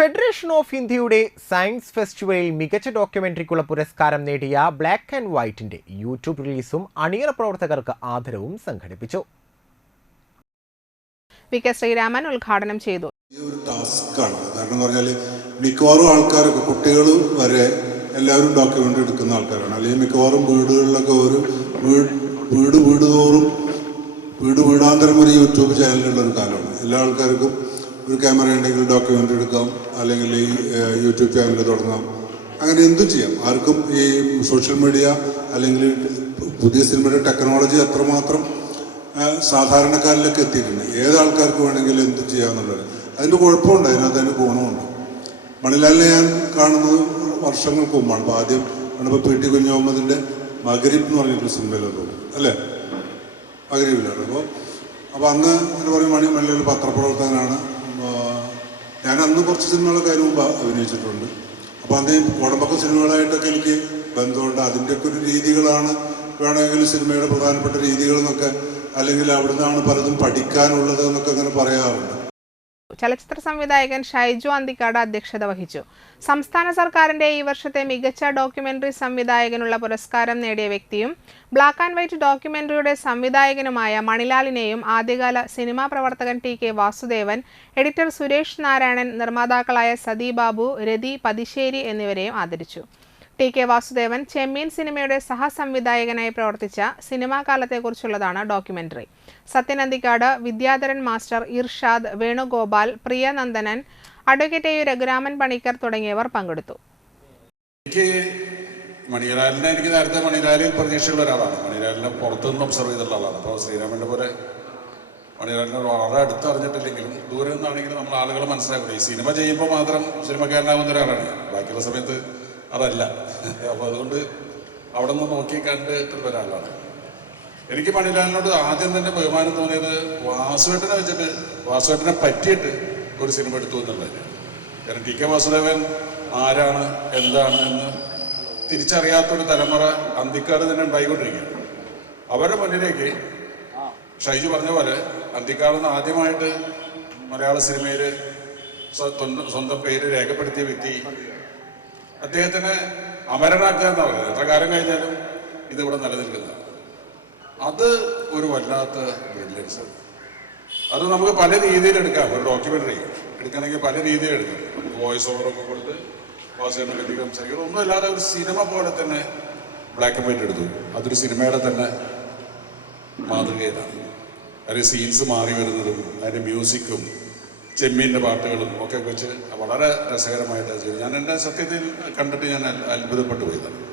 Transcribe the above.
Federation of ഇന്ത്യയുടെ science ഫെസ്റ്റിവലിൽ മികച്ച ഡോക്യുമെന്ററിക്കുള്ള പുരസ്കാരം നേടിയ ബ്ലാക്ക് ആൻഡ് വൈറ്റിന്റെ യൂട്യൂബ് റിലീസും അണിയറ പ്രവർത്തകർക്ക് ആദരവും സംഘടിപ്പിച്ചു. വി കെ ശ്രീരാമൻ ഉദ്ഘാടനം ചെയ്തു. ഒരു ടാസ്ക്കാണ്. കാരണം എന്ന് പറഞ്ഞാൽ മിക്കവാറും ആൾക്കാരൊക്കെ കുട്ടികൾ വരെ എല്ലാവരും ഡോക്യുമെന്ററി എടുക്കുന്ന ആൾക്കാരാണ്. അല്ലെങ്കിൽ മിക്കവാറും വീടുകളിലൊക്കെ ഒരു വീട് വീട് വീട് തോറും വീട് വീടാന്തരം ഒരു യൂട്യൂബ് ചാനലിലുള്ള ഒരു കാലമാണ്. എല്ലാ ആൾക്കാർക്കും ഒരു ക്യാമറ ഉണ്ടെങ്കിൽ ഡോക്യുമെന്ററി എടുക്കാം അല്ലെങ്കിൽ ഈ യൂട്യൂബ് ചാനൽ തുടങ്ങാം. അങ്ങനെ എന്തും ചെയ്യാം. ആർക്കും ഈ സോഷ്യൽ മീഡിയ അല്ലെങ്കിൽ പുതിയ സിനിമയുടെ ടെക്നോളജി അത്രമാത്രം സാധാരണക്കാരിലൊക്കെ എത്തിയിട്ടുണ്ട്. ഏത് ആൾക്കാർക്ക് വേണമെങ്കിലും എന്തും ചെയ്യാമെന്നുള്ളത് അതിന്റെ കുഴപ്പമുണ്ട് അതിനകത്ത് അതിന്റെ ഗുണമുണ്ട്. മണിലാലിനെ ഞാൻ കാണുന്നത് വർഷങ്ങൾക്ക് മുമ്പാണ്. അപ്പോൾ ആദ്യം കണ്ടപ്പോൾ പി ടി കുഞ്ഞു മുഹമ്മദിന്റെ മകരീബ് എന്ന് പറഞ്ഞിട്ടുള്ള സിനിമയിലാണ് തോന്നുന്നു അല്ലേ? മകരീബിലാണ് അപ്പോൾ അപ്പോൾ അന്ന് എന്ന് പറയും മണി മണിലൊരു പത്രപ്രവർത്തകനാണ്. ഞാൻ അന്ന് കുറച്ച് സിനിമകളൊക്കെ അതിന് മുമ്പ് അഭിനയിച്ചിട്ടുണ്ട്. അപ്പോൾ അദ്ദേഹം കോടമ്പക്ക സിനിമകളായിട്ടൊക്കെ എനിക്ക് ബന്ധമുണ്ട്. അതിന്റെയൊക്കെ ഒരു രീതികളാണ് വേണമെങ്കിൽ സിനിമയുടെ പ്രധാനപ്പെട്ട രീതികൾ എന്നൊക്കെ അല്ലെങ്കിൽ അവിടുന്നാണ് പലതും പഠിക്കാനുള്ളത് എന്നൊക്കെ അങ്ങനെ പറയാറുണ്ട്. ചലച്ചിത്ര സംവിധായകൻ ഷൈജു അന്തിക്കാട് അധ്യക്ഷത വഹിച്ചു. സംസ്ഥാന സർക്കാരിന്റെ ഈ വർഷത്തെ മികച്ച ഡോക്യുമെന്ററി സംവിധായകനുള്ള പുരസ്കാരം നേടിയ വ്യക്തിയും ബ്ലാക്ക് ആൻഡ് വൈറ്റ് ഡോക്യുമെന്ററിയുടെ സംവിധായകനുമായ മണിലാലിനെയും ആദ്യകാല സിനിമാ പ്രവർത്തകൻ T K Vasudevan editor Suresh Narayanan നിർമ്മാതാക്കളായ Sathi Babu Rathi Pathissery എന്നിവരെയും ആദരിച്ചു. ടി കെ വാസുദേവൻ ചെമ്മീൻ സിനിമയുടെ സഹസംവിധായകനായി പ്രവർത്തിച്ച സിനിമാ കാലത്തെക്കുറിച്ചുള്ളതാണ് documentary. Sathyan Anthikad Vidyadharan master Irshad Venugopal Priyanandanan advocate A Raghuraman Panicker തുടങ്ങിയവർ പങ്കെടുത്തു. എനിക്ക് മണിലാലിനെ എനിക്ക് നേരത്തെ മണിലാലിൽ പ്രതീക്ഷയുള്ള ഒരാളാണ്. മണിലാലിനെ പുറത്തുനിന്ന് ഒബ്സർവ് ചെയ്തിട്ടുള്ള ആളാണ്. അപ്പോൾ ശ്രീരാമന്റെ പോലെ മണിലാലിനെ വളരെ അടുത്ത് അറിഞ്ഞിട്ടില്ലെങ്കിലും ദൂരെ നിന്നാണെങ്കിലും നമ്മൾ ആളുകൾ മനസ്സിലാക്കുന്നത് ഈ സിനിമ ചെയ്യുമ്പോൾ മാത്രം സിനിമക്കാരനാകുന്ന ഒരാളാണ് ബാക്കിയുള്ള സമയത്ത് അതല്ല. അപ്പോൾ അതുകൊണ്ട് അവിടെ നിന്ന് നോക്കി കണ്ടിട്ടുള്ള ഒരാളാണ് എനിക്ക് മണിലാലിനോട് ആദ്യം തന്നെ ബഹുമാനം തോന്നിയത് വാസുവേട്ടനെ വെച്ചിട്ട് വാസുവേട്ടനെ പറ്റിയിട്ട് ഒരു സിനിമ എടുത്തു എന്നുള്ളത്. കാരണം ടി കെ വാസുദേവൻ ആരാണ് എന്താണ് എന്ന് തിരിച്ചറിയാത്തൊരു തലമുറ അന്തിക്കാട് തന്നെ ഉണ്ടായിക്കൊണ്ടിരിക്കുകയാണ്. അവരുടെ മുന്നിലേക്ക് ഷൈജു പറഞ്ഞ പോലെ അന്തിക്കാട് നിന്ന് ആദ്യമായിട്ട് മലയാള സിനിമയിൽ സ്വന്തം പേര് രേഖപ്പെടുത്തിയ വ്യക്തി അദ്ദേഹത്തിനെ അമരനാക്കുക എന്നാ പറയുന്നത് എത്ര കാലം കഴിഞ്ഞാലും ഇതിവിടെ നിലനിൽക്കുന്നത് അത് ഒരു വല്ലാത്ത ബ്രില്യൻസ് അത് നമുക്ക് പല രീതിയിൽ എടുക്കാം. ഒരു ഡോക്യുമെന്ററി എടുക്കണമെങ്കിൽ പല രീതിയിൽ എടുക്കാം. നമുക്ക് വോയിസ് ഓവറൊക്കെ കൊടുത്ത് വാസുവിനെ പറ്റി സംസാരിക്കണം ഒന്നും അല്ലാതെ ഒരു സിനിമ പോലെ തന്നെ ബ്ലാക്ക് ആൻഡ് വൈറ്റ് എടുത്തു. അതൊരു സിനിമയുടെ തന്നെ മാതൃകയിലാണ്. അതിന്റെ സീൻസ് മാറി വരുന്നതും അതിന്റെ മ്യൂസിക്കും ചെമ്മീന്റെ പാട്ടുകളും ഒക്കെ വെച്ച് വളരെ രസകരമായിട്ട് അത് ചെയ്തു. ഞാൻ എന്റെ സത്യത്തിൽ കണ്ടിട്ട് ഞാൻ അത്ഭുതപ്പെട്ടു പോയതാണ്